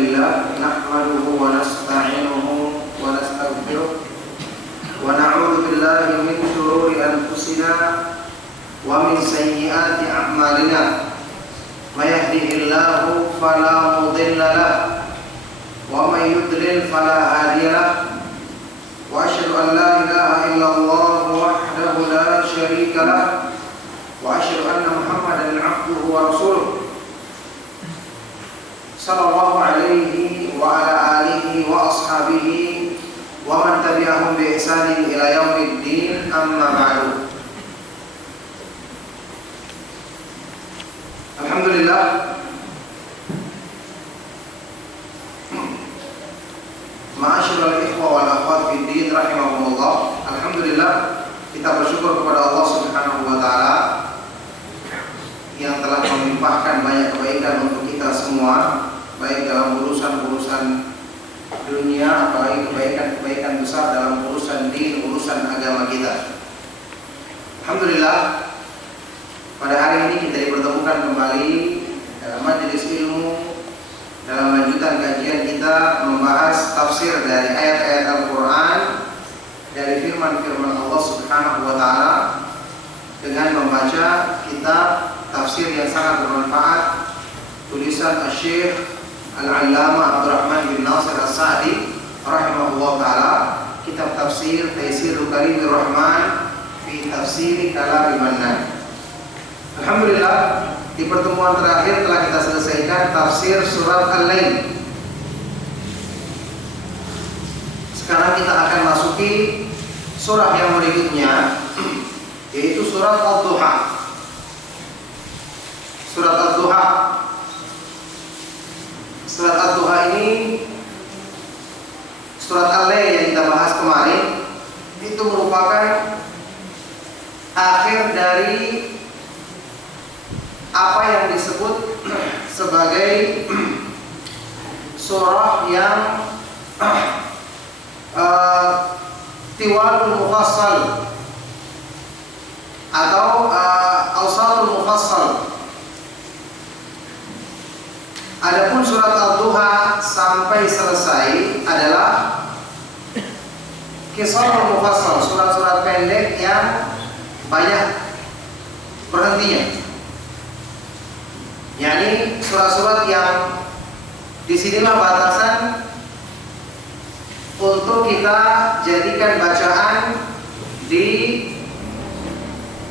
lillah nahmaduhu wa nasta'inuhu wa nastaghfiruh wa na'udzu billahi min shururi anfusina wa min sayyiati a'malina. May yahdihillahu fala mudilla lahu wa may yudlil fala hadiya lahu. Wa asyhadu an la ilaha illallah wahdahu la syarika lahu wa asyhadu anna Muhammadan 'abduhu wa rasuluh. Sallallahu alaihi wa ala alihi wa ashabihi wa man tabi'ahum bi ihsanin ila yaumiddin, amma ba'du. Alhamdulillah, ma'asyiral ikhwa wal akhwat fid din rahimakumullah. Alhamdulillah, kita bersyukur kepada Allah Subhanahu wa taala yang telah melimpahkan banyak kebaikan untuk kita semua, baik dalam urusan-urusan dunia, apalagi kebaikan-kebaikan besar dalam urusan din, urusan agama kita. Alhamdulillah, pada hari ini kita dipertemukan kembali dalam majelis ilmu, dalam lanjutan kajian kita membahas tafsir dari ayat-ayat Al-Quran, dari firman-firman Allah Subhanahu wa taala, dengan membaca kitab tafsir yang sangat bermanfaat, tulisan Asy-Syaikh Al-Allamah Abdurrahman bin Nasir As-Sa'di rahimahullah taala, kitab tafsir Taisirul Karimir Rahman fi Tafsir Kalamil Mannan. Alhamdulillah, di pertemuan terakhir telah kita selesaikan tafsir surat Al-Lail. Sekarang kita akan masuki surah yang berikutnya, yaitu surat Ad-Duha. Surat Ad-Duha. Surat Ad-Duha ini surat Al-Lail yang kita bahas kemarin, itu merupakan akhir dari apa yang disebut sebagai surah yang tiwalul mufassal atau awsatul mufassal. Adapun surat Al-Duha sampai selesai adalah qisarul mufassal, surat-surat pendek yang banyak berhentinya. Yani surat-surat yang disinilah batasan untuk kita jadikan bacaan di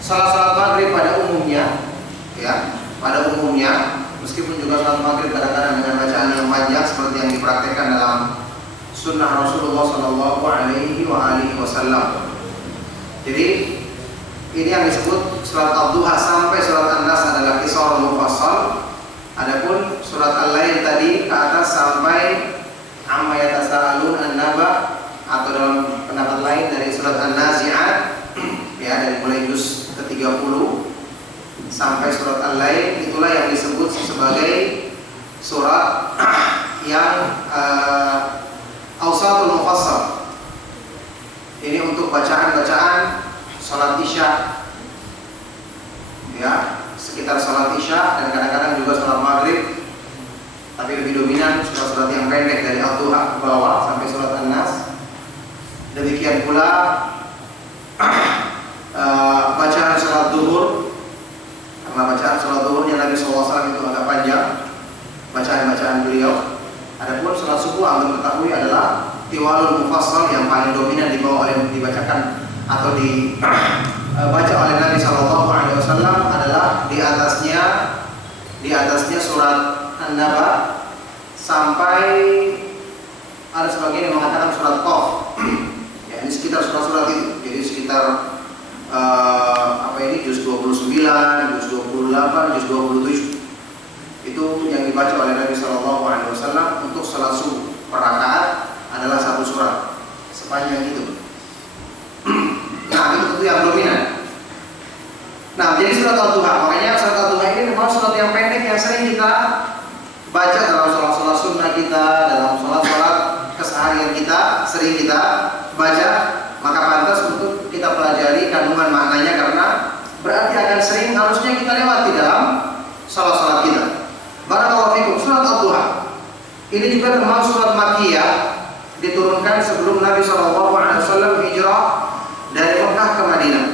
salat maghrib pada umumnya, ya, pada umumnya. Meskipun juga salat maghrib kadang-kadang dengan bacaan yang panjang seperti yang dipraktekkan dalam sunnah Rasulullah Sallallahu Alaihi Wasallam. Jadi ini yang disebut surat Al-Duha sampai surat An-Nas adalah qisarul mufassal. Adapun surat Al-Lail tadi ke atas sampai amma yatasaalun an-naba, atau dalam pendapat lain dari surat An-Nazi'at, ya, dari mulai juz ke-30 sampai surat Al-Lail, itulah yang disebut sebagai surat yang awsatul mufassal. Ini untuk bacaan-bacaan salat Isya, ya, sekitar salat Isya dan kadang-kadang juga salat Maghrib, tapi lebih dominan surat-surat yang pendek dari Al-Duha ke bawah sampai surat An-Nas. Demikian pula bacaan salat duhur, karena bacaan salat duhurnya Nabi SAW itu agak panjang bacaan-bacaan beliau. Adapun salat subuh anda ketahui adalah tiwalul mufassal, yang paling dominan dibacakan atau dibaca oleh Nabi SAW adalah di atasnya surat An-Naba sampai ada sebagian yang mengatakan surat Qaf. Ya, ini sekitar surat-surat itu. Jadi sekitar juz 29, juz 28, juz 27. Itu yang dibaca oleh Nabi SAW untuk salat subuh. Per rakaat adalah satu surat sepanjang itu. Nah, itu tentu yang dominan. Nah, jadi surat Al-Duha, makanya surat Al-Duha ini memang surat yang pendek yang sering kita baca dalam sholat-sholat sunnah kita, dalam sholat-sholat keseharian kita, sering kita baca. Maka pantas untuk kita pelajari kandungan maknanya, karena berarti akan sering harusnya kita lewati dalam sholat-sholat kita. Barakallahu fikum. Surat Al-Duha Ini juga termasuk surat Makkiyah, diturunkan sebelum Nabi SAW hijrah dari Mekah ke Madinah.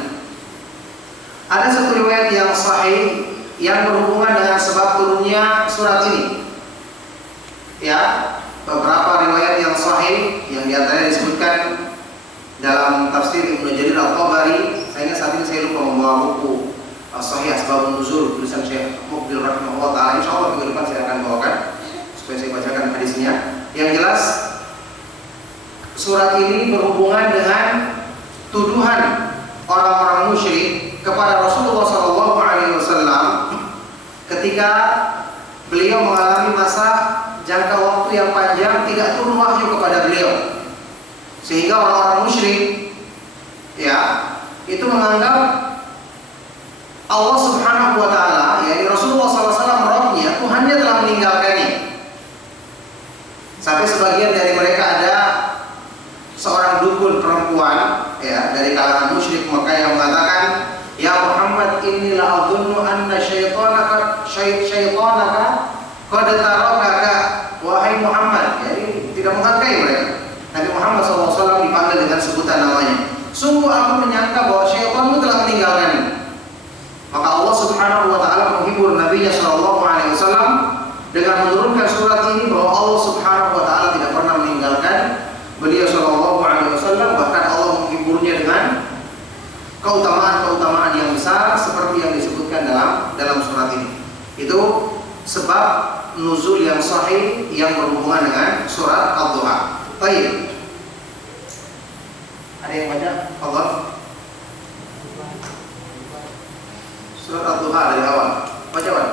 Ada satu riwayat yang sahih yang berhubungan dengan sebab turunnya surat ini. Ya, beberapa riwayat yang sahih yang diantaranya disebutkan dalam tafsir Ibnu Jarir Al-Tabari. Saya ingat saat ini saya lupa membawa buku Sahih Asbabun Nuzul tulisan Syekh Muqbil rahimahullah taala. Insyaallah minggu depan saya akan bawakan supaya saya bacakan hadisnya. Yang jelas surat ini berhubungan dengan tuduhan orang-orang musyrik kepada Rasulullah SAW ketika beliau mengalami masa jangka waktu yang panjang tidak turun wahyu kepada beliau, sehingga orang-orang musyrik ya itu menganggap Allah Subhanahu wa taala, yakni Rasulullah SAW Rabbnya, Tuhannya telah meninggalkannya. Sampai sebagian dari mereka ada seorang dukun perempuan ya dari kalangan musyrik Mekah yang mengatakan, "Ya Muhammad, inni la adhunnu anna syaitanaka qad tarakaka." Wahai Muhammad, jadi tidak menghargai mereka. Nabi Muhammad SAW dipanggil dengan sebutan namanya. Sungguh aku menyangka bahwa syaitanmu telah meninggalkannya. Maka Allah Subhanahu wa taala menghibur Nabi-Nya SAW dengan menurunkan surat ini bahwa Allah Subhanahu wa taala tidak pernah meninggalkan beliau SAW, bahkan Allah menghiburnya dengan keutamaan-keutamaan yang besar seperti yang disebutkan dalam surat ini. Itu sebab nuzul yang sahih yang berhubungan dengan surat Ad-Duha. Baik. Ada yang baca? Allah. Surat Ad-Duha dari awal. Baca, Pak.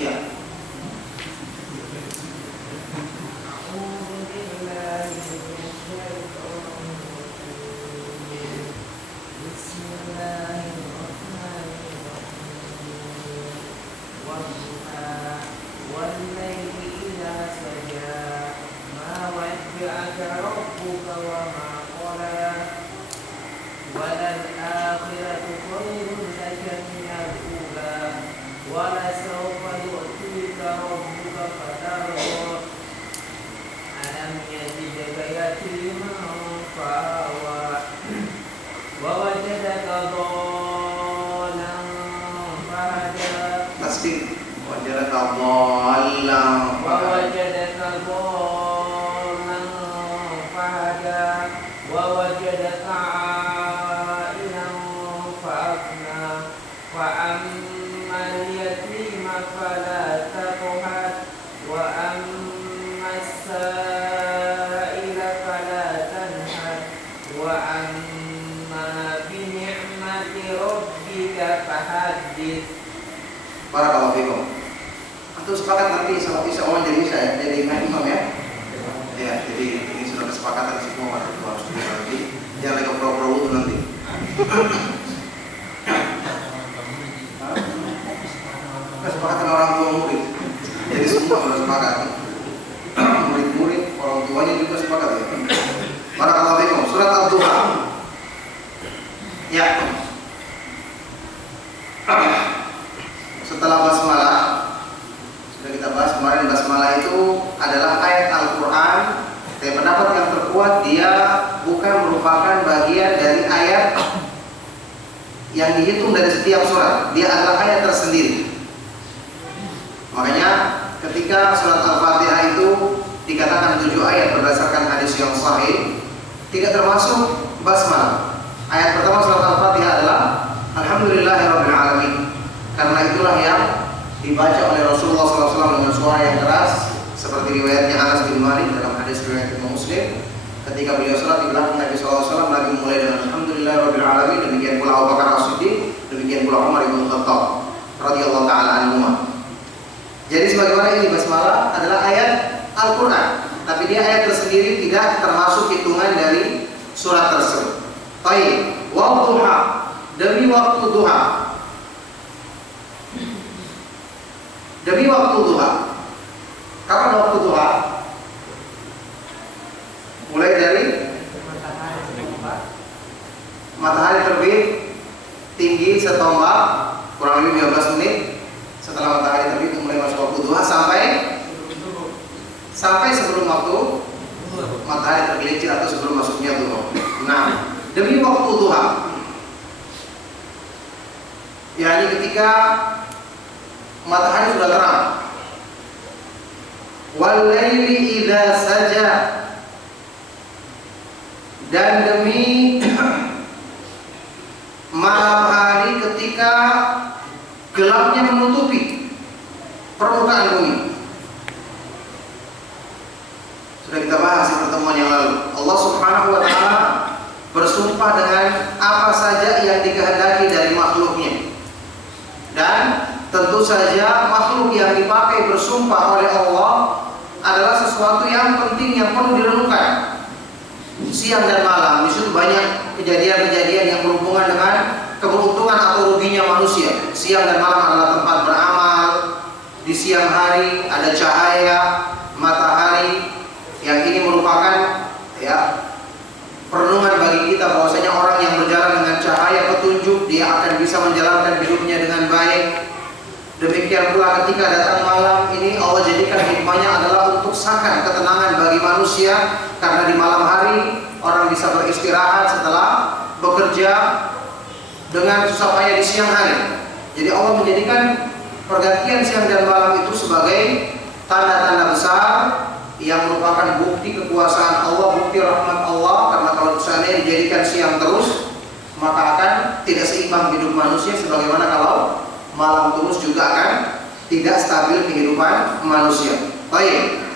Iya. Barakallahu fikum. Antum sepakat nanti salat Isya jadi Isya ya, jadi imam ya. Ya, jadi ini sudah kesepakatan semua harus nanti. Jangan lagi pro-pro nanti. Kesepakatan orang tua murid. Jadi semua sudah sepakat. Murid-murid, orang tuanya juga sepakat ya. Barakallahu fikum. Surat Ad-Duha. Ya. Setelah basmalah, sudah kita bahas kemarin, basmalah itu adalah ayat Al-Quran. Dari pendapat yang terkuat, dia bukan merupakan bagian dari ayat yang dihitung dari setiap surat. Dia adalah ayat tersendiri. Makanya ketika surat Al-Fatihah itu dikatakan 7 ayat berdasarkan hadis yang sahih, tidak termasuk basmalah. Ayat pertama surat Al-Fatihah adalah Alhamdulillahirabbil alamin. Karena itulah yang dibaca oleh Rasulullah SAW dengan suara yang keras, seperti riwayatnya Anas bin Malik dalam hadis riwayat Imam Muslim. Ketika beliau salat di belakang Nabi SAW, Nabi mulai dengan Alhamdulillahirabbil alamin. Demikian pula Abu Bakar As-Siddiq, demikian pula Umar bin Khattab radhiyallahu taala anhuma. Jadi sebagaimana ini basmalah adalah ayat Al-Quran, tapi dia ayat tersendiri, tidak termasuk hitungan dari surat tersebut. Baik, wadduha, demi waktu duha. Demi waktu duha. Kapan waktu duha? Mulai dari matahari terbit tinggi setombak kurang lebih 15 menit setelah matahari terbit mulai masuk waktu duha sampai yakni ketika matahari sudah terang. Wal laili idza saja, dan demi malam hari ketika gelapnya menutupi permukaan bumi. Sudah kita bahas di pertemuan yang lalu. Allah Subhanahu wa taala bersumpah dengan apa saja yang dikehendaki dari makhluknya. Dan tentu saja makhluk yang dipakai bersumpah oleh Allah adalah sesuatu yang penting, yang perlu direnungkan. Siang dan malam, di situ banyak kejadian-kejadian yang berhubungan dengan keberuntungan atau ruginya manusia. Siang dan malam adalah tempat beramal. Di siang hari ada cahaya matahari, yang ini merupakan perenungan bagi kita bahwasanya orang yang berjalan dengan cahaya petunjuk, dia akan bisa menjalankan hidupnya dengan baik. Demikian pula ketika datang malam ini, Allah jadikan hikmahnya adalah untuk sakan ketenangan bagi manusia, karena di malam hari orang bisa beristirahat setelah bekerja dengan susah payah di siang hari. Jadi Allah menjadikan pergantian siang dan malam itu sebagai tanda-tanda besar yang merupakan bukti kekuasaan Allah, bukti rahmat Allah. Karena kalau seandainya dijadikan siang terus, maka akan tidak seimbang hidup manusia, sebagaimana kalau malam terus juga akan tidak stabil kehidupan manusia. Baik.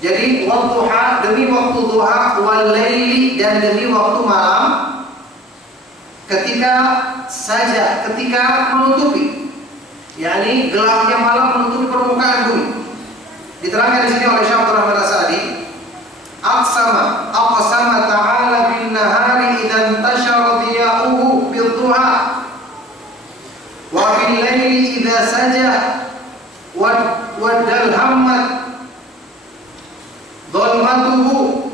Jadi wadduha, demi waktu duha, wal laili, dan demi waktu malam ketika saja, ketika menutupi, yakni gelapnya malam menutupi permukaan bumi. Diterangkan di sini oleh Syekh Abdul Rahman As-Sa'di, aqsama ta'ala bin nahari idan tashara diya'uhu bil duha wa bil laili idza saja wa dal hammat dhulmatuhu.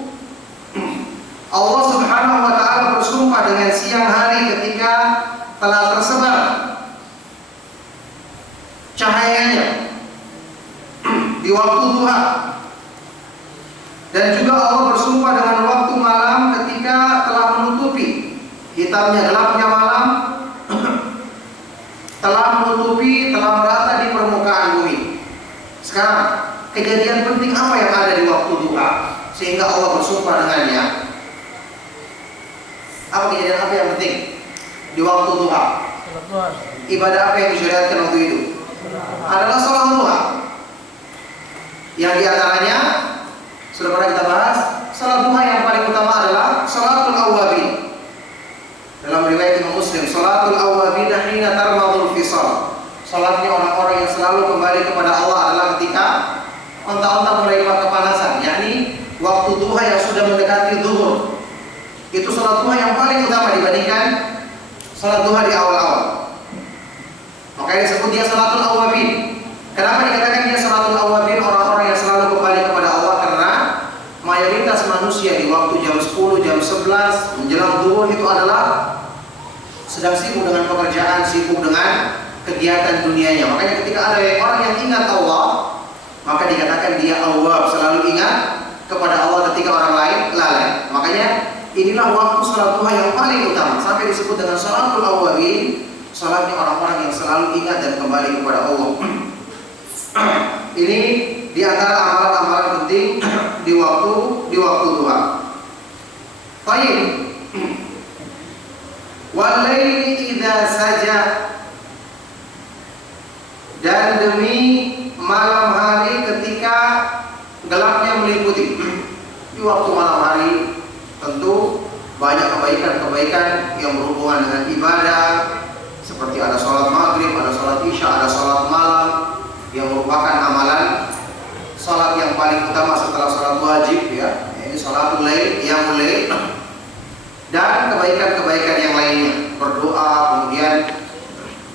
Allah Subhanahu wa taala bersumpah dengan siang hari ketika telah tersebar cahayanya di waktu duha, dan juga Allah bersumpah dengan waktu malam ketika telah menutupi hitamnya gelapnya malam telah menutupi, telah merata di permukaan bumi. Sekarang kejadian penting apa yang ada di waktu duha sehingga Allah bersumpah dengannya? Apa kejadian apa yang penting di waktu duha? Ibadah apa yang disyariatkan waktu itu? Adalah sholat duha. Yang diantaranya sudah pernah kita bahas, sholat duha yang paling utama adalah sholatul awwabin. Dalam riwayat Imam Muslim, sholatul awwabin hina tarmadul fisal. Sholatnya orang-orang yang selalu kembali kepada Allah adalah ketika onta-onta mulai kepanasan, yakni waktu duha yang sudah mendekati zuhur. Itu sholat duha yang paling utama dibandingkan sholat duha di awal-awal. Makanya disebut dia sholatul awwabin. Kenapa dikatakan dia sholatul awwabin, orang-orang yang selalu kembali kepada Allah? Karena mayoritas manusia di waktu jam 10, jam 11 menjelang zuhur itu adalah sedang sibuk dengan pekerjaan, sibuk dengan kegiatan dunianya. Makanya ketika ada orang yang ingat Allah, maka dikatakan dia awwab, selalu ingat kepada Allah ketika orang lain lalai. Makanya inilah waktu salat duha yang paling utama, sampai disebut dengan salatul awwabin, salatnya orang-orang yang selalu ingat dan kembali kepada Allah. Ini di antara amalan-amalan penting di waktu duha. Baik. Wal laili idza saja, dan demi malam hari ketika gelapnya meliputi. Di waktu malam hari tentu banyak kebaikan-kebaikan yang berhubungan dengan ibadah, seperti ada sholat maghrib, ada sholat isya, ada sholat malam, yang merupakan amalan sholat yang paling utama setelah sholat wajib, ya. Ini sholatul lail, qiyamul lail, dan kebaikan-kebaikan yang lainnya, berdoa, kemudian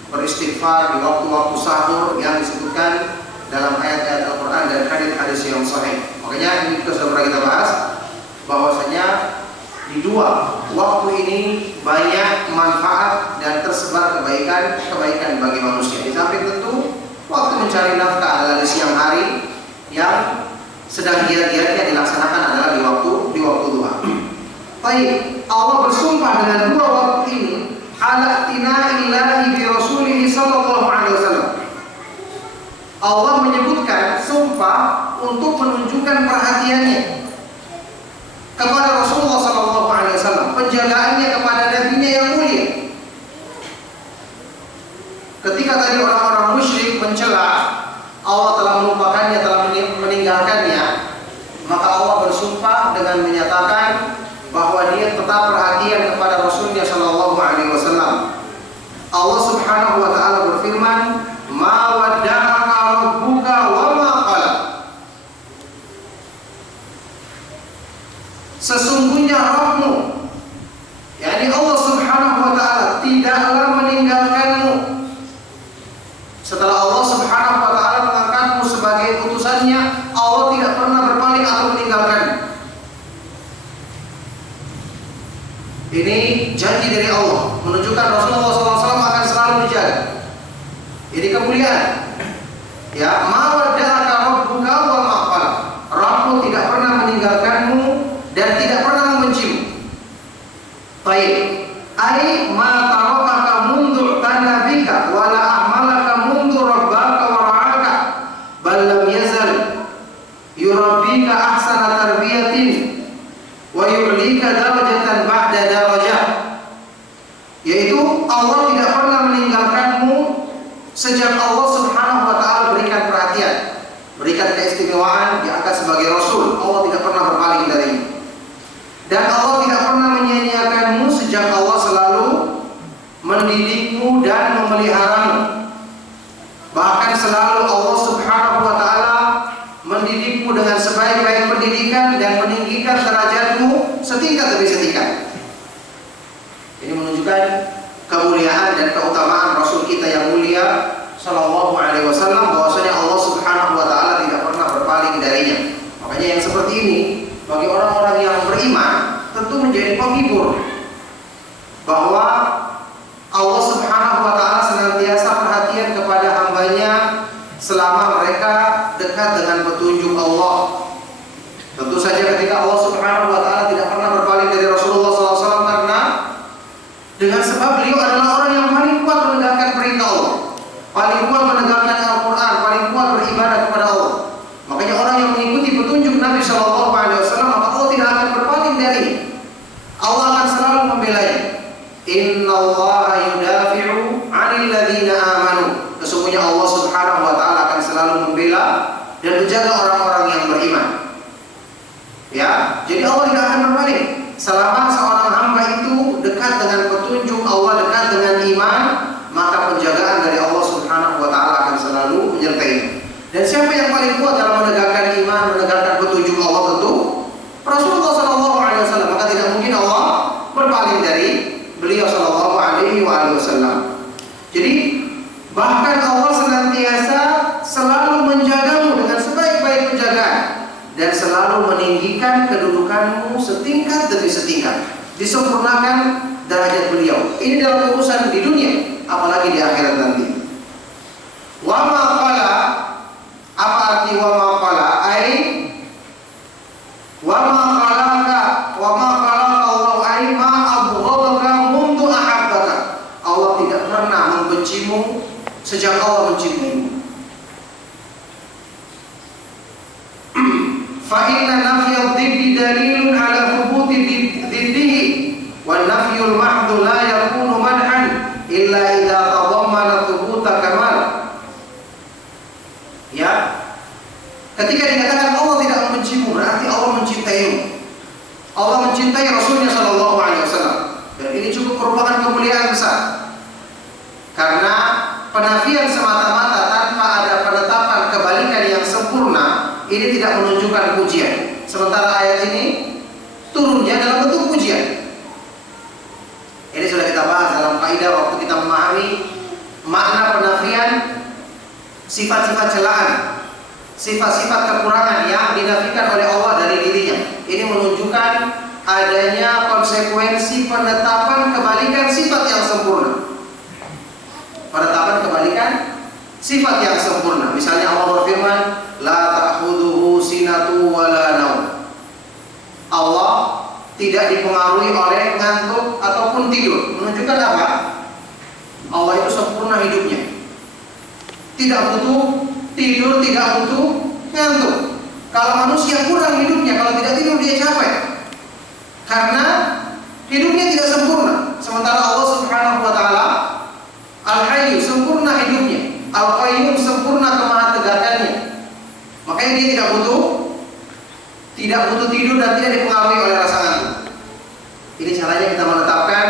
beristighfar di waktu-waktu sahur yang disebutkan dalam ayat-ayat Al-Quran dan hadis-hadis yang sahih. Makanya ini kita sudah pernah kita bahas bahwasanya di dua waktu ini banyak manfaat dan tersebar kebaikan bagi manusia. Di samping tentu waktu mencari nafkah adalah di siang hari, yang sedang giat-giatnya dilaksanakan adalah di waktu duha. Baik, Allah bersumpah dengan dua waktu ini ala tina'illahi bi rasulihi sallallahu Allah menyebutkan sumpah untuk menunjukkan perhatiannya kepada Rasulullah SAW, penjagaannya kepada nabinya yang mulia. Ketika tadi orang-orang musyrik mencela Allah telah melupakannya, telah meninggalkannya, maka Allah bersumpah dengan menyatakan bahwa Dia tetap perhatian kepada Rasulnya SAW. Allah Subhanahu wa taala berfirman, "Ma wadda'aka rabbuka wa ma qala." Sesungguhnya Rabbmu, yakni Allah Subhanahu wa taala, tidaklah meninggalkanmu. Setelah Allah Subhanahu wa taala mengangkatmu sebagai utusannya, Allah tidak pernah berpaling atau meninggalkanmu. Ini janji dari Allah, menunjukkan Rasulullah SAW akan selalu dijaga. Ini kemuliaan. Ya, ma wadda'aka rabbuka wa ma qala. Rabbmu tidak pernah meninggalkanmu dan tidak pernah membencimu. Baik, ai ma tarakaka mundu tanabika wa la ahmalaka mundu rabbaka wa ra'aka bal lam yazal yurabbika ahsana tarbiyatin wa yu'lika darajatan ba'da darajah. Yaitu Allah tidak pernah meninggalkanmu sejak Allah Subhanahu wa taala berikan perhatian, berikan keistimewaan, diangkat sebagai rasul. Allah tidak pernah berpaling darinya. Dan Allah tidak pernah menyia-nyiakanmu sejak Allah selalu mendidikmu dan memeliharamu. Bahkan selalu Allah Subhanahu wa taala mendidikmu dengan sebaik-baik pendidikan dan meninggikan derajatmu setingkat demi setingkat. Ini menunjukkan kemuliaan dan keutamaan Rasul kita yang mulia Sallallahu Alaihi Wasallam, bahwasanya Allah Subhanahu Wa Taala tidak pernah berpaling darinya. Makanya yang seperti ini bagi orang-orang yang beriman tentu menjadi penghibur bahwa Allah Subhanahu Wa Taala senantiasa perhatian kepada hambanya selama mereka dekat dengan petunjuk Allah. Tentu saja ketika Allah Subhanahu Wa Taala tidak pernah berpaling dari Rasulullah SAW, karena dengan sebab beliau adalah orang yang paling kuat menegakkan perintah Allah, paling kuat menegakkan Al-Quran, paling kuat beribadah kepada Allah. Makanya orang yang mengikuti petunjuk Nabi SAW, maka Allah tidak akan berpaling dari. Allah akan selalu membelanya. Innallaha yudafi'u 'anil ladzina amanu. Sesungguhnya Allah Subhanahu wa taala akan selalu membela dan menjaga orang-orang yang beriman. Ya, jadi Allah tidak akan berpaling selama seorang hamba itu dekat dengan petunjuk Allah, dekat dengan iman, maka penjagaan dari Allah Subhanahu wa taala akan selalu menyertainya. Dan siapa yang paling kuat dalam menegakkan iman, menegakkan petunjuk Allah? Tentu Rasulullah SAW. Maka tidak mungkin Allah berpaling dari beliau Sallallahu Alaihi Wasallam. Jadi bahkan Allah senantiasa selalu menjagamu dengan sebaik-baik penjagaan dan selalu meninggikan kedudukanmu setingkat demi setingkat, disempurnakan derajat beliau. Ini dalam urusan di dunia, apalagi di akhirat nanti. Wa ma qala, apa arti wa ma qala? Ai wa ma qalaka wa ma qalaka Allah, ai ma abghadaka mundu ahabbaka. Allah tidak pernah membencimu sejak Allah mencintaimu. Fa inna nafyal dhiddi dalilun ala thubuti dhiddihi wa nafyul mahdhu la yakunu madhan illa idza tadammana thubuta kamal. Ya, ketika dikatakan Allah tidak membencimu, berarti Allah mencintaimu. Allah mencintai Rasulnya Sallallahu Alaihi Wasallam, dan ini cukup merupakan kemuliaan besar. Karena penafian semata-mata tanpa ada penetapan kebalikan yang sempurna, ini tidak menunjukkan pujian. Sementara ayat ini turunnya dalam bentuk pujian. Ini sudah kita bahas dalam kaidah waktu kita memahami makna penafian sifat-sifat celaan, sifat-sifat kekurangan yang dinafikan oleh Allah dari dirinya. Ini menunjukkan adanya konsekuensi penetapan kebalikan sifat yang sempurna. Penetapan kebalikan sifat yang sempurna. Misalnya Allah berfirman, la ta'khudhuhu sinatu wa la naum. Allah tidak dipengaruhi oleh ngantuk ataupun tidur. Menunjukkan apa? Allah itu sempurna hidupnya, tidak butuh tidur tidak butuh ngantuk. Kalau manusia kurang hidupnya, kalau tidak tidur dia capek. Karena hidupnya tidak sempurna. Sementara Allah Subhanahu wa taala Al-Hayyu, sempurna hidupnya. Al-Qayyum, sempurna kemahategakannya. Makanya dia tidak butuh tidur dan tidak dipengaruhi oleh rasa ngantuk. Ini caranya kita menetapkan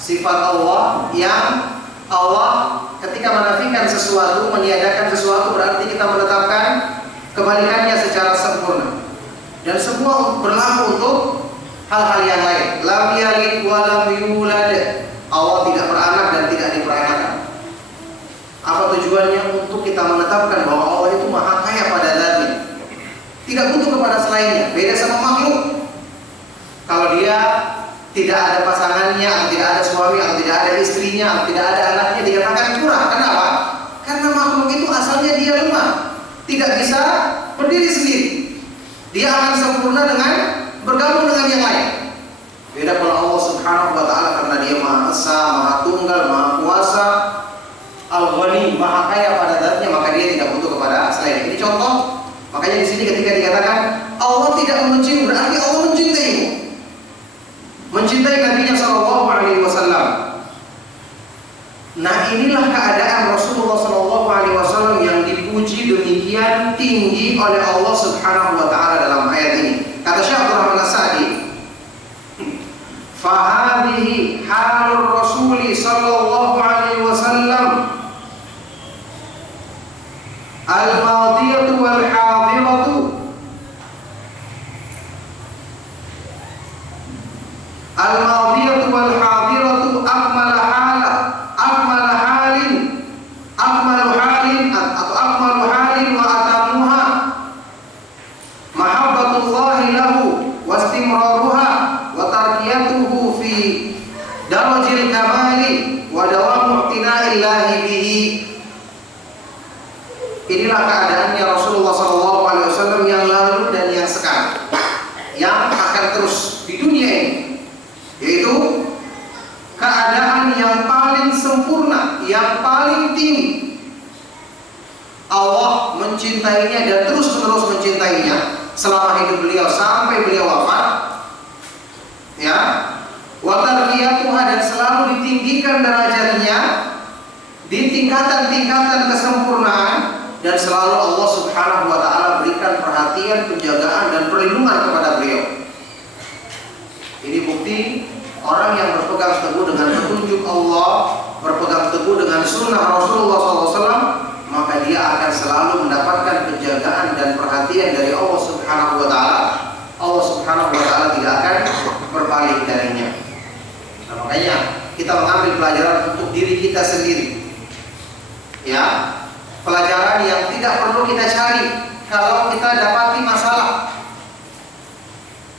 sifat Allah yang Allah ketika menafikan sesuatu, meniadakan sesuatu, berarti kita menetapkan kebalikannya secara sempurna. Dan semua berlaku untuk hal-hal yang lain. Lam yalid wa lam yulad. Allah tidak beranak dan tidak diperanakan. Apa tujuannya? Untuk kita menetapkan bahwa Allah itu maha kaya pada zatnya, tidak butuh kepada selainnya. Beda sama makhluk. Kalau dia tidak ada pasangannya, atau tidak ada suami, atau tidak ada istrinya, atau tidak ada anaknya, dikatakan kurang. Kenapa? Karena makhluk itu asalnya dia lemah, tidak bisa berdiri sendiri. Dia akan sempurna dengan bergabung dengan yang lain. Beda kalau Allah Subhanahu wa taala, karena dia Maha Esa, Maha Tunggal, Maha Kuasa, Al-Ghani, Maha Kaya pada zatnya, maka dia tidak butuh kepada selain. Ini contoh. Makanya di sini ketika dikatakan Allah tidak membenci, berarti Allah mencintaimu. Mencintai Nabi-Nya sallallahu alaihi wasallam. Nah, inilah keadaan Rasulullah sallallahu alaihi wasallam yang dipuji demikian tinggi oleh Allah Subhanahu wa taala dalam ayat ini. Kata Syekh Abdul Rahman As-Sa'di, "Fahadhihi halur Rasul sallallahu alaihi wasallam al-madiyatu wal hadiratu al-madiyatu wal hadiratu akmalu halin atau akmalu halin wa atamuha mahabbatullahi lahu wa istimraruha wa tarkiyatuhu fi darajil kamali wa dawamu i'tina'illahi bihi." Inilah keadaannya Rasulullah SAW yang lalu dan yang sekarang, yang akan terus di dunia ini, yaitu keadaan yang paling sempurna, yang paling tinggi. Allah mencintainya dan terus-menerus mencintainya selama hidup beliau sampai beliau wafat. Ya, wa tarqiyatuha, dan selalu ditinggikan derajatnya di tingkatan-tingkatan kesempurnaan, dan selalu Allah Subhanahu wa taala berikan perhatian, penjagaan dan perlindungan kepada beliau. Ini bukti orang yang berpegang teguh dengan petunjuk Allah, berpegang teguh dengan sunnah Rasulullah SAW, maka dia akan selalu mendapatkan penjagaan dan perhatian dari Allah Subhanahu wa taala. Allah Subhanahu wa taala tidak akan berpaling darinya. Nah, makanya kita mengambil pelajaran untuk diri kita sendiri. Ya, pelajaran yang tidak perlu kita cari kalau kita dapati masalah.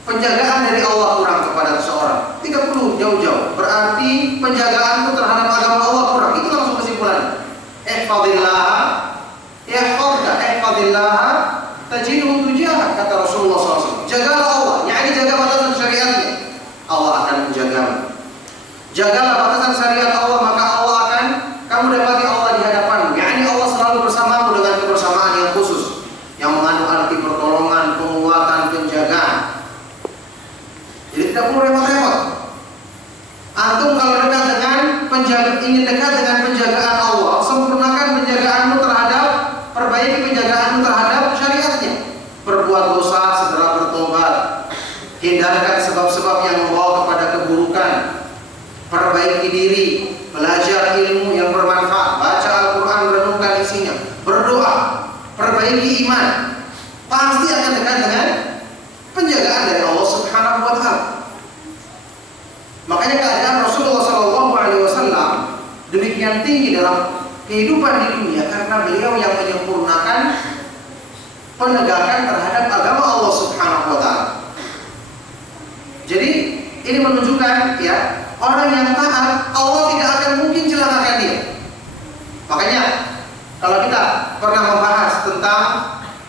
Penjagaan dari Allah kurang kepada seseorang, tidak perlu jauh-jauh. Berarti penjagaanmu terhadap agama Allah kurang. Itu langsung kesimpulan. Ihfadillah yahfadka, ihfadillah tajidhu tujahak, kata Rasulullah SAW. Jagalah Allah, yakni jaga batasan syariatnya, Allah akan menjagamu. Jagalah batasan syariat Allah, maka Allah akan kamu dapati Allah di hadapanmu. Yakni Allah selalu bersamamu dengan kebersamaan yang khusus, yang mengandung arti pertolongan, penguatan, penjagaan. Jadi tidak perlu repot-repot. Antum kalau ingin dekat dengan penjagaan Allah, sempurnakan penjagaanmu terhadap, perbaiki penjagaanmu terhadap syariatnya. Berbuat dosa, segera bertobat. Hindarkan sebab-sebab yang membawa kepada keburukan. Perbaiki diri, belajar ilmu yang bermanfaat, baca Al-Quran, renungkan isinya, berdoa, perbaiki iman. Pasti akan dekat dengan penjagaan dari Allah Subhanahu wa taala. Makanya keadaan Rasulullah SAW demikian tinggi dalam kehidupan di dunia karena beliau yang menyempurnakan penegakan terhadap agama Allah Subhanahu wa taala. Jadi ini menunjukkan ya, orang yang taat Allah tidak akan mungkin celakakan dia. Makanya kalau kita pernah membahas tentang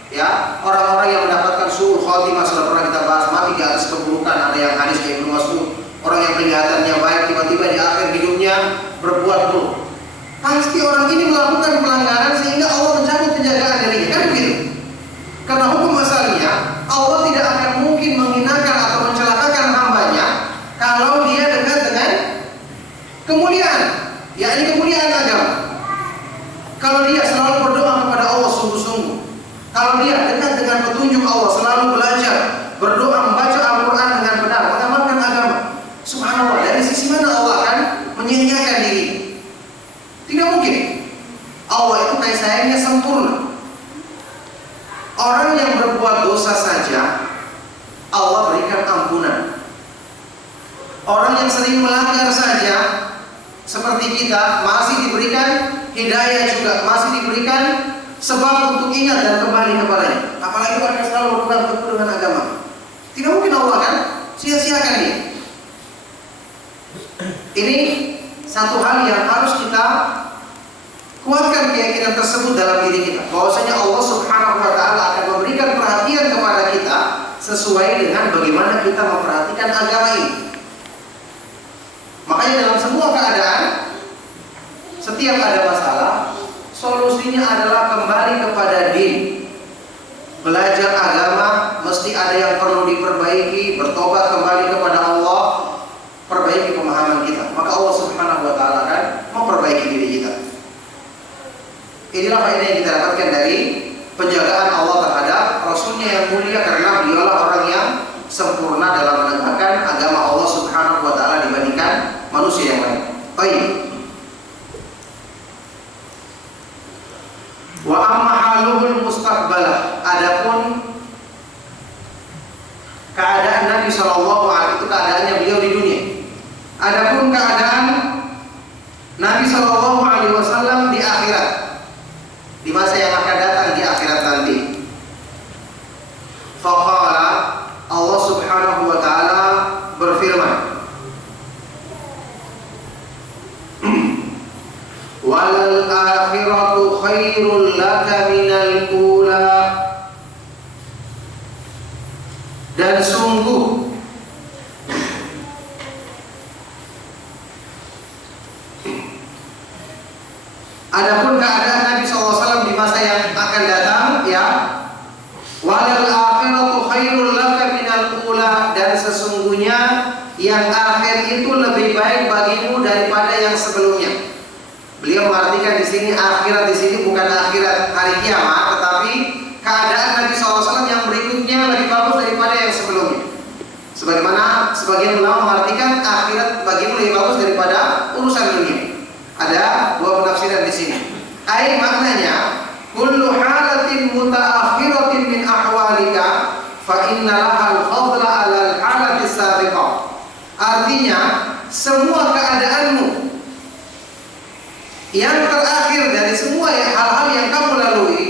ya orang-orang yang mendapatkan suul khotimah, sudah pernah kita bahas, mati di atas keburukan. Ada yang hadis kayak Ibnu Mas'ud, orang yang kelihatannya baik tiba-tiba di akhir hidupnya berbuat buruk. Pasti orang ini melakukan pelanggaran sehingga Allah mencabut penjagaan darinya. dia selalu berdoa kepada Allah sungguh-sungguh, kalau dia dekat dengan petunjuk Allah, selalu belajar, berdoa, membaca Al-Quran dengan benar, mengamalkan agama, subhanallah, dari sisi mana Allah akan menyia-nyiakan diri? Tidak mungkin. Allah itu kasih sayangnya sempurna. Orang yang berbuat dosa saja Allah berikan ampunan. Orang yang sering melanggar saja seperti kita masih diberikan hidayah juga, masih diberikan sebab untuk ingat dan kembali kepadanya. Apalagi orang yang selalu berpegang teguh dengan agama. Tidak mungkin Allah kan sia-siakan dia. Ini satu hal yang harus kita kuatkan keyakinan tersebut dalam diri kita, bahwasanya Allah Subhanahu wa taala akan memberikan perhatian kepada kita sesuai dengan bagaimana kita memperhatikan agama ini. Makanya dalam semua keadaan, setiap ada masalah, solusinya adalah kembali kepada din. Belajar agama mesti ada yang perlu diperbaiki, bertobat kembali kepada Allah, perbaiki pemahaman kita. Maka Allah Subhanahu wa taala akan memperbaiki diri kita. Inilah faedah yang kita dapatkan dari penjagaan Allah terhadap Rasulnya yang mulia, karena beliaulah orang yang sempurna dalam menegakkan agama Allah Subhanahu wa taala dibandingkan manusia yang lain. Baik. Wa amma haluhul mustaqbalah, adapun keadaan Nabi sallallahu alaihi, itu keadaannya beliau di dunia. Adapun keadaan Nabi sallallahu alaihi wasallam di akhirat, di masa yang akan datang di akhirat nanti. Faqala, Allah Subhanahu wa taala berfirman, walal akhiratu khairul laka minal ula, dan sungguh adapun keadaan Nabi SAW di masa yang akan datang, ya, walal akhiratu khairul laka minal ula, dan sesungguhnya yang akhir itu lebih baik bagimu daripada yang sebelumnya. Beliau mengartikan di sini akhirat di sini bukan akhirat hari kiamat, tetapi keadaan Nabi SAW yang berikutnya lebih bagus daripada yang sebelumnya. Sebagaimana sebagian ulama mengartikan akhirat bagimu lebih bagus daripada urusan dunia. Ada dua penafsiran di sini. Ai maknanya, kullu halatin mutaakhiratin min ahwalika fa inna lahal fadla 'ala al-halati sabiqah. Artinya, semua keadaanmu yang terakhir dari semua hal-hal yang kamu lalui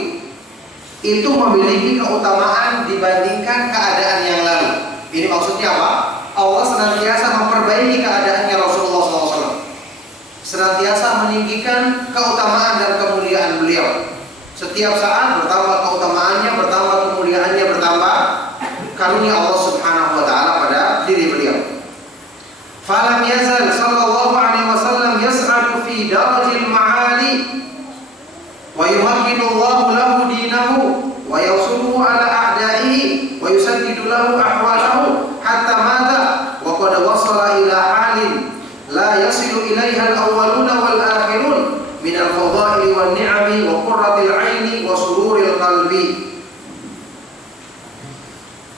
itu memiliki keutamaan dibandingkan keadaan yang lalu. Ini maksudnya apa? Allah senantiasa memperbaiki keadaannya Rasulullah SAW, senantiasa meninggikan keutamaan dan kemuliaan beliau. Setiap saat bertambah keutamaannya, bertambah kemuliaannya, bertambah karunia Allah Subhanahu wa taala pada diri beliau. Falam yazal sallallahu alaihi wasallam yas'adu fi darajil ma'ali wa yumakkinu Allahu lahu dinahu wa yawsuhu ala a'da'ihi wa yusaddidu lahu ahwalahu hatta mata wa qad wasala ila halin la yasilu ilaiha al-awwaluna wal akhirun min al-fadaili wan ni'ami wa qurratil 'aini wa sururil qalbi.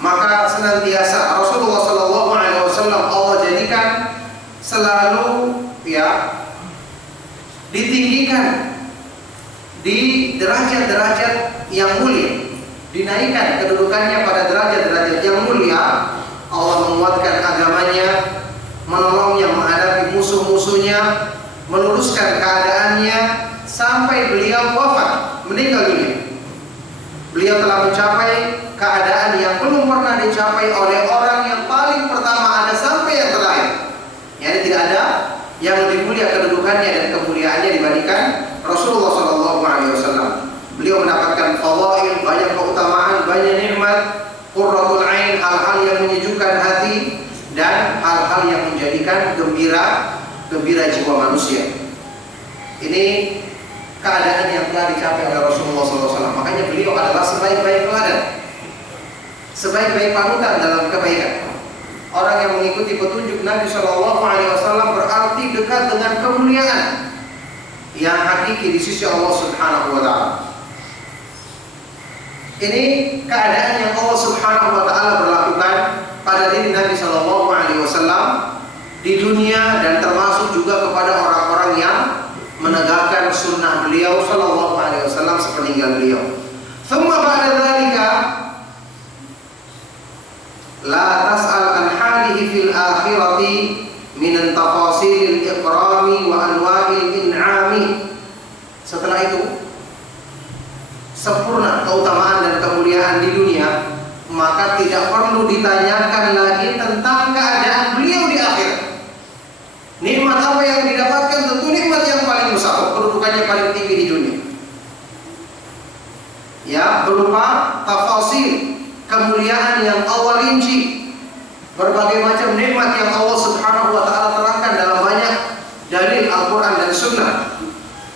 Maka senantiasa Rasulullah sallallahu alaihi wasallam Allah jadikan selalu, ya, ditinggikan di derajat-derajat yang mulia, dinaikkan kedudukannya pada derajat-derajat yang mulia. Allah menguatkan agamanya, menolongnya menghadapi musuh-musuhnya, meluruskan keadaannya sampai beliau wafat, meninggal dunia. Beliau telah mencapai keadaan yang belum pernah dicapai oleh orang yang paling pertama ada sampai yang terakhir. Yani tidak ada yang lebih mulia kedudukannya dan kemuliaannya dibandingkan Rasulullah SAW. Beliau mendapatkan fadail, banyak keutamaan, banyak nikmat, qurratul ain, hal-hal yang menyejukkan hati, dan hal-hal yang menjadikan gembira jiwa manusia. Ini keadaan yang telah dicapai oleh Rasulullah SAW. Makanya beliau adalah sebaik-baik teladan, sebaik-baik panutan dalam kebaikan. Orang yang mengikuti petunjuk Nabi SAW berarti dekat dengan kemuliaan. yang hakiki di sisi Allah Subhanahu wa taala. Ini keadaan yang Allah Subhanahu wa taala berlakukan pada diri Nabi sallallahu alaihi wasallam di dunia, dan termasuk juga kepada orang-orang yang menegakkan sunnah beliau sallallahu alaihi wasallam sepeninggal beliau. Thumma ba'da dzalika la tas'al an halihi fil akhirati min tafasilil ikrami wa anwa'il in'ami. Setelah itu sempurna keutamaan dan kemuliaan di dunia, maka tidak perlu ditanyakan lagi tentang keadaan beliau di akhirat. Nikmat apa yang didapatkan? Tentu nikmat yang paling besar, kedudukannya paling tinggi di dunia. Ya, berupa tafasil, kemuliaan yang Allah rinci, berbagai macam nikmat yang Allah Subhanahu wa taala terangkan dalam banyak dalil Al-Qur'an dan Sunnah.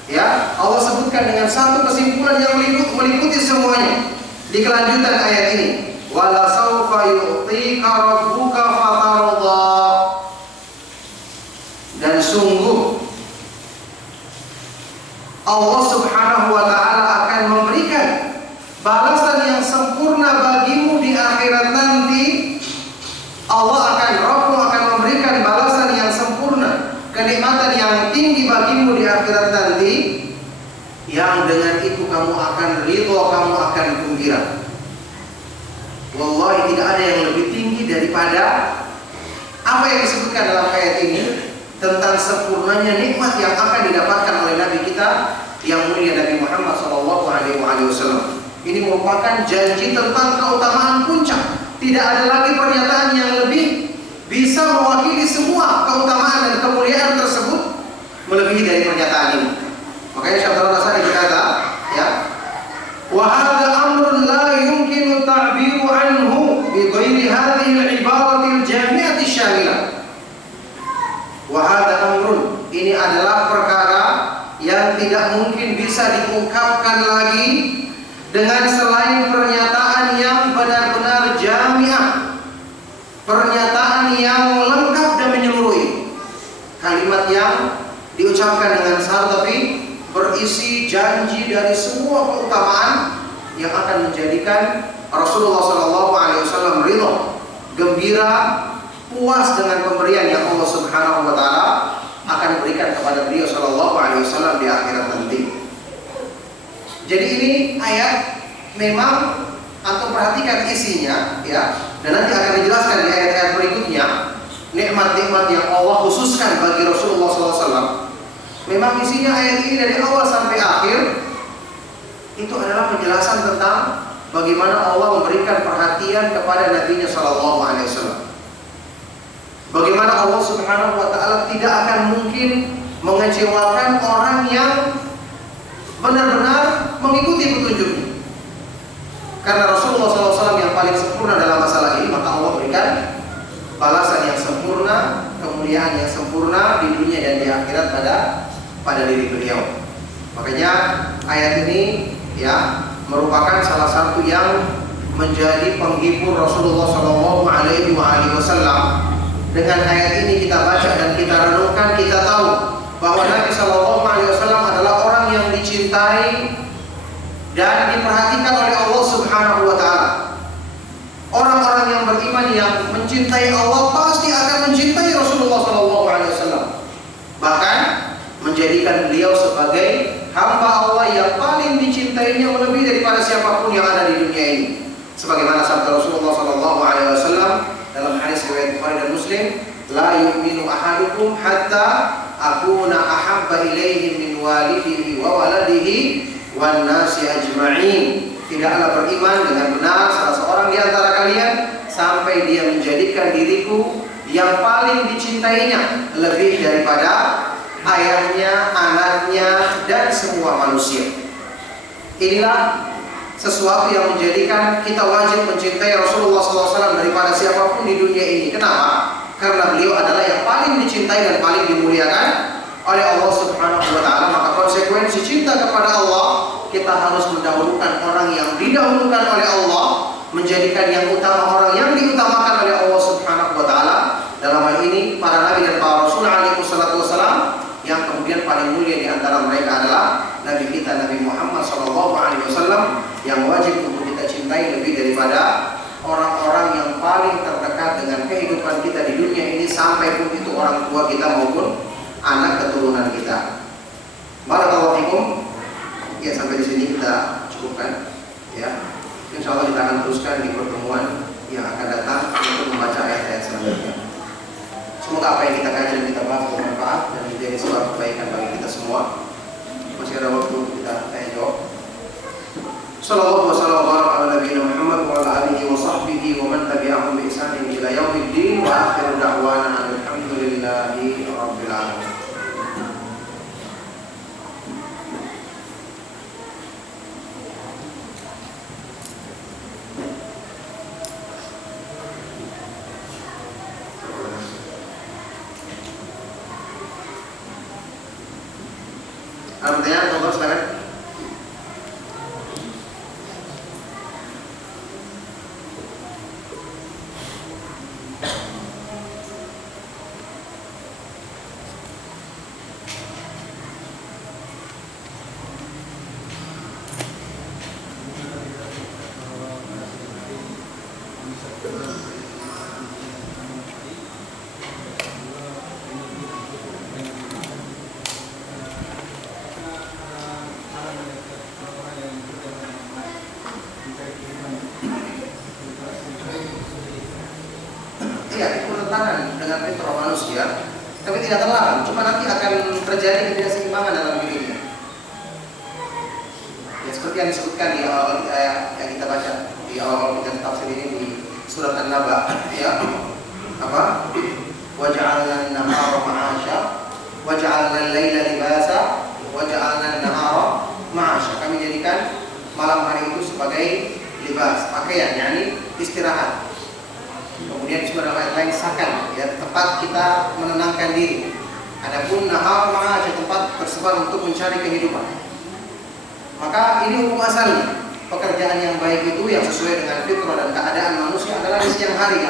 Ya, Allah sebutkan dengan satu kesimpulan yang meliputi semuanya di kelanjutan ayat ini. Wala saufa yu'tika rabbuka fatarda. Dan sungguh Allah Subhanahu wa taala akan memberikan balasan yang sempurna bagimu di akhirat nanti. Rabbu akan memberikan balasan yang sempurna, kenikmatan yang tinggi bagimu di akhirat nanti, yang dengan itu kamu akan ridho, kamu akan gembira. Wallahi tidak ada yang lebih tinggi daripada apa yang disebutkan dalam ayat ini tentang sempurnanya nikmat yang akan didapatkan oleh Nabi kita yang mulia, Nabi Muhammad SAW. Ini merupakan janji tentang keutamaan puncak. Tidak ada lagi pernyataan yang lebih bisa mewakili semua keutamaan dan kemuliaan tersebut melebihi dari pernyataan ini. Makanya Syekh Abdul Nasir berkata, ya, wa hadza amrun la yumkinu ta'biru anhu bi ghairi hadhihi al-ibarati al-jami'ati syamilah. Wa hadza amrun, ini adalah perkara yang tidak mungkin bisa diungkapkan lagi dengan selain pernyataan yang benar-benar jami'ah, pernyataan yang lengkap dan menyeluruhi, kalimat yang diucapkan dengan satu tapi berisi janji dari semua keutamaan yang akan menjadikan Rasulullah SAW ridho, gembira, puas dengan pemberian yang Allah Subhanahu wa taala akan berikan kepada beliau SAW di akhirat nanti. Jadi ini ayat memang antum perhatikan isinya, ya, dan nanti akan dijelaskan di ayat-ayat berikutnya nikmat-nikmat yang Allah khususkan bagi Rasulullah SAW. Memang isinya ayat ini dari awal sampai akhir itu adalah penjelasan tentang bagaimana Allah memberikan perhatian kepada Nabi-Nya SAW. Bagaimana Allah Subhanahu wa taala tidak akan mungkin mengecewakan orang yang benar-benar mengikuti petunjuknya. Karena Rasulullah SAW yang paling sempurna dalam masalah ini, maka Allah berikan balasan yang sempurna, kemuliaan yang sempurna di dunia dan di akhirat pada diri beliau. Makanya ayat ini, ya, merupakan salah satu yang menjadi penghibur Rasulullah SAW. Dengan ayat ini kita baca dan kita renungkan, kita tahu bahwa Nabi SAW adalah orang yang dicintai dan diperhatikan oleh Allah Subhanahu wa taala. Orang-orang yang beriman yang mencintai Allah pasti akan mencintai Rasulullah SAW. Bahkan menjadikan beliau sebagai hamba Allah yang paling dicintainya melebihi daripada siapapun yang ada di dunia ini. Sebagaimana sabda Rasulullah SAW dalam hadis riwayat Bukhari dan Muslim, la yu'minu ahadukum hatta akuna ahabba ilaihi min walidihi wa waladihi wan nasi ajma'in. Tidaklah beriman dengan benar salah seorang di antara kalian sampai dia menjadikan diriku yang paling dicintainya lebih daripada ayahnya, anaknya, dan semua manusia. Inilah sesuatu yang menjadikan kita wajib mencintai Rasulullah SAW daripada siapapun di dunia ini. Kenapa? Karena beliau adalah yang paling dicintai dan paling dimuliakan oleh Allah Subhanahu wa taala. Maka konsekuensi cinta kepada Allah, kita harus mendahulukan orang yang didahulukan oleh Allah, menjadikan yang utama orang yang diutamakan oleh Allah Subhanahu wa taala. Dalam hal ini para nabi dan para rasul alaihi wassalam, yang kemudian yang paling mulia di antara mereka adalah Nabi kita Nabi Muhammad SAW, yang wajib untuk kita cintai lebih daripada orang-orang yang paling terdekat dengan kehidupan kita di dunia ini, sampai pun itu orang tua kita maupun anak keturunan kita. Barakallahu fikum. Ya, sampai di sini kita cukupkan. Ya, insya Allah kita akan teruskan di pertemuan yang akan datang untuk membaca ayat-ayat selanjutnya. Semoga apa yang kita kaji dan kita bahas bermanfaat dan menjadi sebab kebaikan bagi kita semua. Masih ada waktu kita tanya jawab. Sallallahu wasallam ala nabiyina Muhammad wa ala alihi wa sahbihi wa man tabi'ahum bi ihsanin ila yaumiddin, wa akhiru da'wana alhamdulillahi rabbil alamin. Ada pertanyaan, Bapak silakan. Iya, itu bertentangan dengan fitrah manusia, tapi tidak terlarang. Cuma nanti akan terjadi ketidakseimbangan dalam hidupnya. Ya, seperti yang disebutkan di awal ayat yang kita baca di awal kita tafsir ini di surat An-Naba, ya. Apa? Waja'alna an-nahara ma'asya, waja'alna al-laila libasa, waja'alna an-nahara ma'asya. Kami jadikan malam hari itu sebagai libas, pakaian, yakni istirahat. Kemudian disebut dalam ayat lain sakan, ya, tempat kita menenangkan diri. Adapun nahar ma'asya, tempat tersebar untuk mencari kehidupan. Maka ini hukum asalnya. Pekerjaan yang baik itu yang sesuai dengan fitrah dan keadaan manusia adalah di siang hari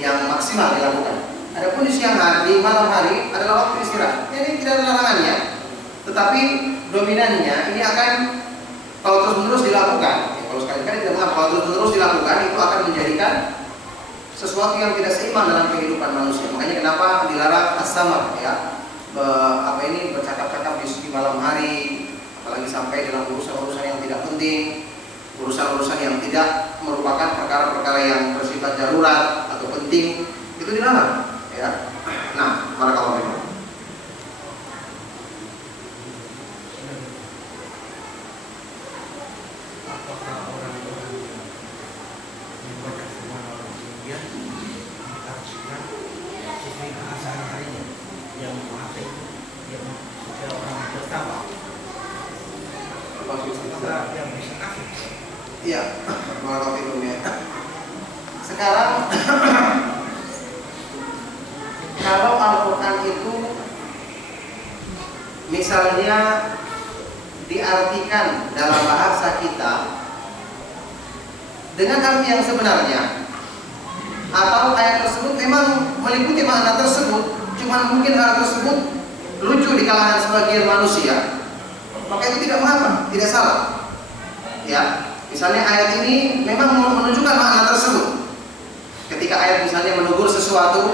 yang maksimal dilakukan. Adapun di siang hari, di malam hari adalah waktu istirahat. Jadi tidak ada larangannya, tetapi dominannya ini akan kalau terus-menerus dilakukan. Ya, kalau sekali-kali tidak mengapa, kalau terus-menerus dilakukan itu akan menjadikan sesuatu yang tidak seimbang dalam kehidupan manusia. Makanya kenapa dilarang as-samar, ya, bercakap-cakap di malam hari, apalagi sampai dalam urusan-urusan yang tidak penting, urusan-urusan yang tidak merupakan perkara-perkara yang bersifat darurat atau penting, itu dilarang, ya. Nah, barakallahu fikum. Iya, barakallahu ya. Sekarang kalau Al-Quran itu misalnya diartikan dalam bahasa kita dengan arti yang sebenarnya, atau ayat tersebut memang meliputi makna tersebut, cuma mungkin hal tersebut lucu di kalangan sebagian manusia, maka itu tidak mengapa, tidak salah. Ya, misalnya ayat ini memang menunjukkan makna tersebut. Ketika ayat misalnya menegur sesuatu,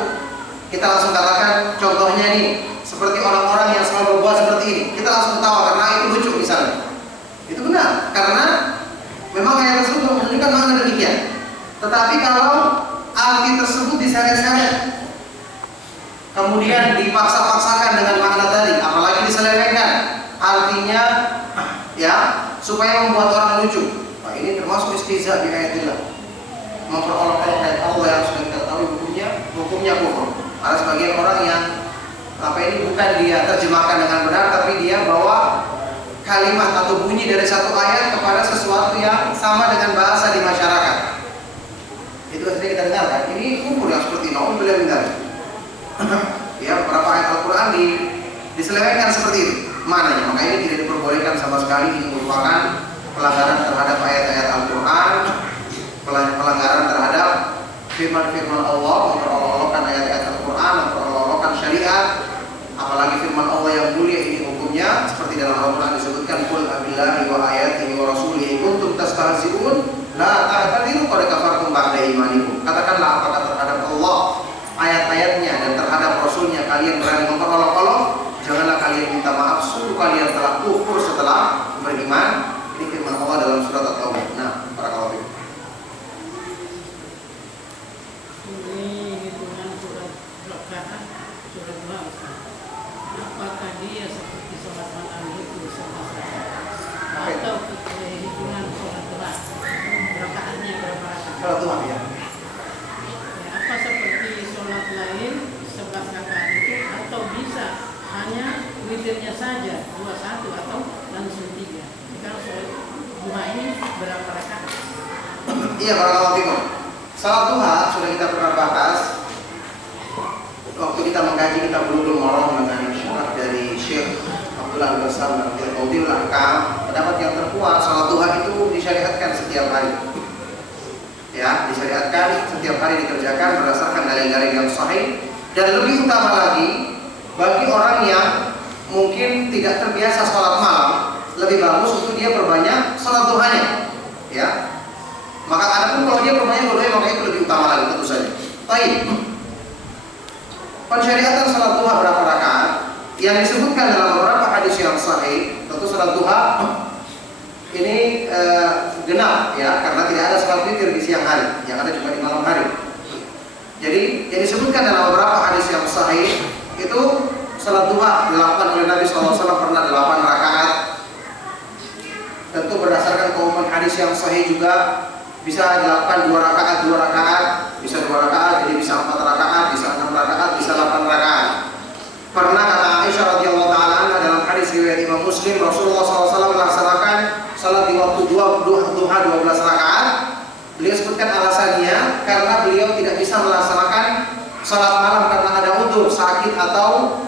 kita langsung katakan, contohnya nih, seperti orang-orang yang selalu berbuat seperti ini, kita langsung ketawa karena itu lucu misalnya. Itu benar, karena memang ayat tersebut menunjukkan makna demikian. Tetapi kalau arti tersebut diseret-seret, kemudian dipaksa-paksakan dengan makna tadi, apalagi diselewengkan artinya, ya, supaya membuat orang lucu. Nah, ini termasuk istihza bi ayatillah, memperolok-olok ayat Allah yang sudah kita tahu hukumnya kufur. Ada sebagian orang yang ini bukan dia terjemahkan dengan benar, tapi dia bawa kalimat atau bunyi dari satu ayat kepada sesuatu yang sama dengan bahasa di masyarakat. Itu sering kita dengarkan. Ini kufur yang seperti na'udzubillah min dzalik. Ya, beberapa ayat Al-Quran diselewengkan seperti itu maknanya. Maka ini tidak diperbolehkan sama sekali. Ini merupakan pelanggaran terhadap ayat-ayat Al-Quran, pelanggaran terhadap firman-firman Allah, memperolok-olokkan ayat-ayat Al-Quran, memperolok-olokkan syariat, apalagi firman Allah yang mulia ini hukumnya seperti dalam Al-Quran disebutkan qul abillahi wa ayatihi wa rasulihi kuntum tastahzi'un la ta'tadiru qad kafartum ba'da imanikum. Katakanlah apakah terhadap Allah, ayat-ayatnya dan terhadap Rasulnya kalian berani memperolok-olok? Janganlah kalian minta maaf, sungguh kalian telah kufur setelah beriman. Ini firman Allah dalam surat At-Taubah. Nah, para kawan. Ini hitungan surat rakaat, surat bangsa. Apakah dia seperti sholat malam itu atau hitungan sholat telah rakaatnya berapa rakaat? Sholat Tuhan ya. Apa seperti sholat lain 11 rakaat itu atau bisa hanya witirnya saja 21 atau langsung 3? Kalau sholat duha ini berapa rakaat? Iya, barakallahu. Salat duha sudah kita pernah bahas waktu kita mengkaji kitab Bulughul Maram dengan syarah dari Syekh Abdullah Al-Bassam dan Al-Qawdil Al-Ahkam. Pendapat yang terkuat, salat duha itu disyariatkan setiap hari. Ya, disyariatkan setiap hari dikerjakan berdasarkan dalil-dalil yang sahih, dan lebih utama lagi bagi orang yang mungkin tidak terbiasa sholat malam, lebih bagus untuk dia perbanyak sholat duhanya. Ya, maka adapun kalau dia perbanyak duhanya maka itu lebih utama lagi tentu saja. Baik. Pensyariatan sholat duha berapa rakaat yang disebutkan dalam beberapa hadis yang sahih. Tentu sholat duha ini genap ya, karena tidak ada sholat witir di siang hari, yang ada cuma di malam hari. Jadi yang disebutkan dalam beberapa hadis yang sahih itu sholat duha dilakukan oleh Nabi SAW pernah 8 rakaat. Tentu berdasarkan keumuman hadis yang sahih juga bisa dilakukan 2 rakaat, 2 rakaat, bisa 2 rakaat, jadi bisa 4 rakaat, bisa 6 rakaat, bisa 8 rakaat. Pernah kata Aisyah radhiyallahu taala anha dalam hadis riwayat Imam Muslim, Rasulullah SAW melaksanakan salat di waktu duha 12 rakaat. Beliau sebutkan alasannya karena beliau tidak bisa melaksanakan salat malam karena ada udzur, sakit atau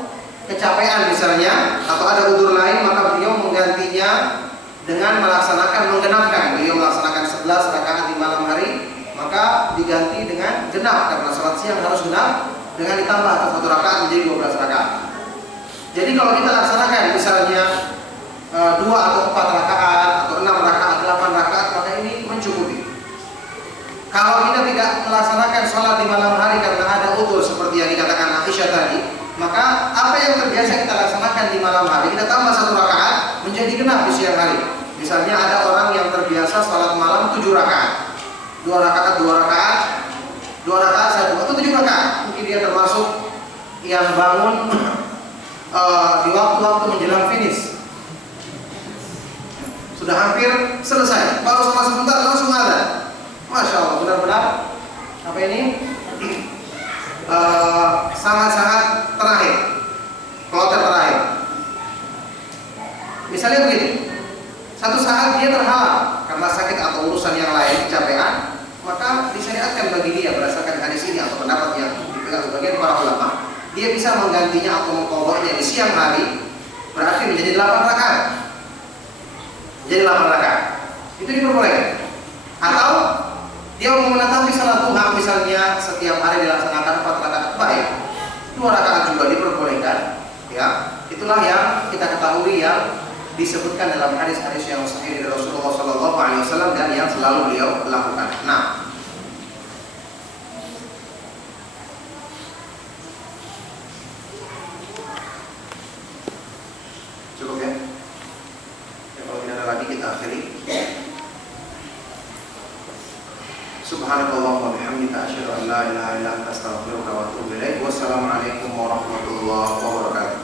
kecapean misalnya, atau ada udzur lain, maka beliau menggantinya dengan melaksanakan menggenapkan. Beliau melaksanakan 11 rakaat di malam hari, maka diganti dengan genap karena salat siang harus genap, dengan ditambah atau 1 rakaat menjadi 12 rakaat. Jadi kalau kita laksanakan misalnya 2 atau 4 rakaat atau 6 rakaat, 8 rakaat, maka ini mencukupi. Kalau kita tidak melaksanakan sholat di malam hari karena ada udzur seperti yang dikatakan Aisyah tadi, maka apa yang terbiasa kita laksanakan di malam hari kita tambah 1 rakaat menjadi genap di siang hari. Misalnya ada orang yang terbiasa sholat malam 7 rakaat, 2 rakaat, 2 rakaat, 2 rakaat, 1 atau 7 rakaat. Mungkin dia termasuk yang bangun di waktu-waktu menjelang finish, sudah hampir selesai, baru sholat sebentar langsung ada. Masya Allah, benar-benar apa ini sangat-sangat terakhir, kloter terakhir. Misalnya begini, satu saat dia terhalang karena sakit atau urusan yang lain, kecapean, maka disyariatkan bagi dia berdasarkan hadis ini atau pendapat yang dipegang sebagian para ulama, dia bisa menggantinya atau mengqadha'nya di siang hari, berarti menjadi 8 rakaat. Jadi 8 rakaat itu diperbolehkan. Atau dia mau menetapi salat duha misalnya setiap hari dilaksanakan 4 rakaat, baik, 2 rakaat juga diperbolehkan. Ya, itulah yang kita ketahui yang disebutkan dalam hadis-hadis yang sahih dari Rasulullah SAW dan yang selalu beliau lakukan. Nah, cukup ya. Kalau tidak ada lagi kita akhiri. Subhanallah wa bihamdika asyhadu an la ilaha illa anta astaghfiruka wa atubu ilaik. Wassalamualaikum warahmatullahi wabarakatuh.